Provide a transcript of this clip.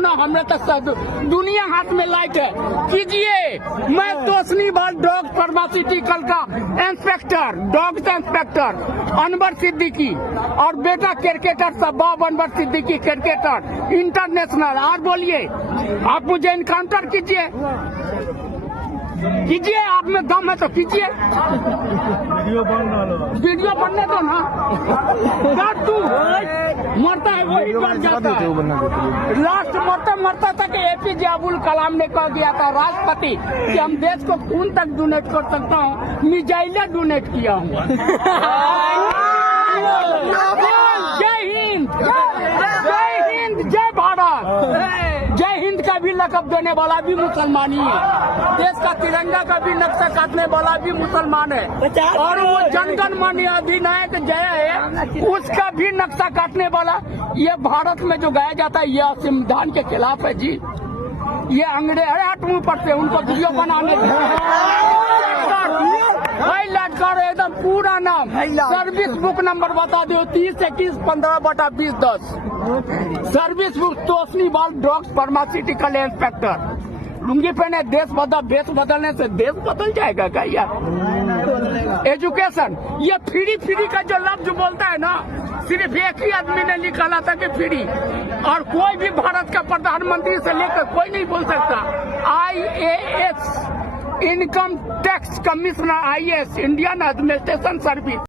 ना हमें तक दुनिया हाथ में लाइट है कीजिए। मैं तोसनीवाल डॉग फार्मास्यूटिकल का inspector, dog inspector Anwar Siddiqui और बेटा क्रिकेटर शबाब अनवर सिद्दीकी क्रिकेटर इंटरनेशनल। और बोलिए, आप मुझे इनकाउंटर कीजिए, कीजिए, आप में दम है तो कीजिए। वीडियो बनने दो ना, तू मरता है वही डर जाता है। लास्ट मरता था कि APJ अब्दुल कलाम ने कह दिया था राष्ट्रपति कि हम देश को खून तक डोनेट कर सकता हूँ, मिसाइलें डोनेट किया हूँ। जय हिंद, जय हिंद, जय भारत। जय हिंद का भी लकब देने वाला भी मुसलमान ही है। देश का तिरंगा का भी नक्शा काटने वाला भी मुसलमान है। और वो जनगण मन अधिनायक जय है, उसका भी नक्शा काटने वाला। ये भारत में जो गाया जाता है ये संविधान के खिलाफ है जी। ये अंग्रेज अरे हट मुंह पर से उनको वीडियो बनाने लटकर एकदम पूरा नाम सर्विस बुक नंबर बता दो 30-21-15/2010 service book Tosniwal drugs pharmaceutical inspector. लुंगी पहने देश बदलने से देश बदल जाएगा क्या यार? एजुकेशन, ये फ्री का जो लफ्ज बोलता है ना, सिर्फ एक ही आदमी ने निकाला था कि फ्री, और कोई भी भारत का प्रधानमंत्री से लेकर कोई नहीं बोल सकता। IAS income tax commissioner, IAS Indian administration service.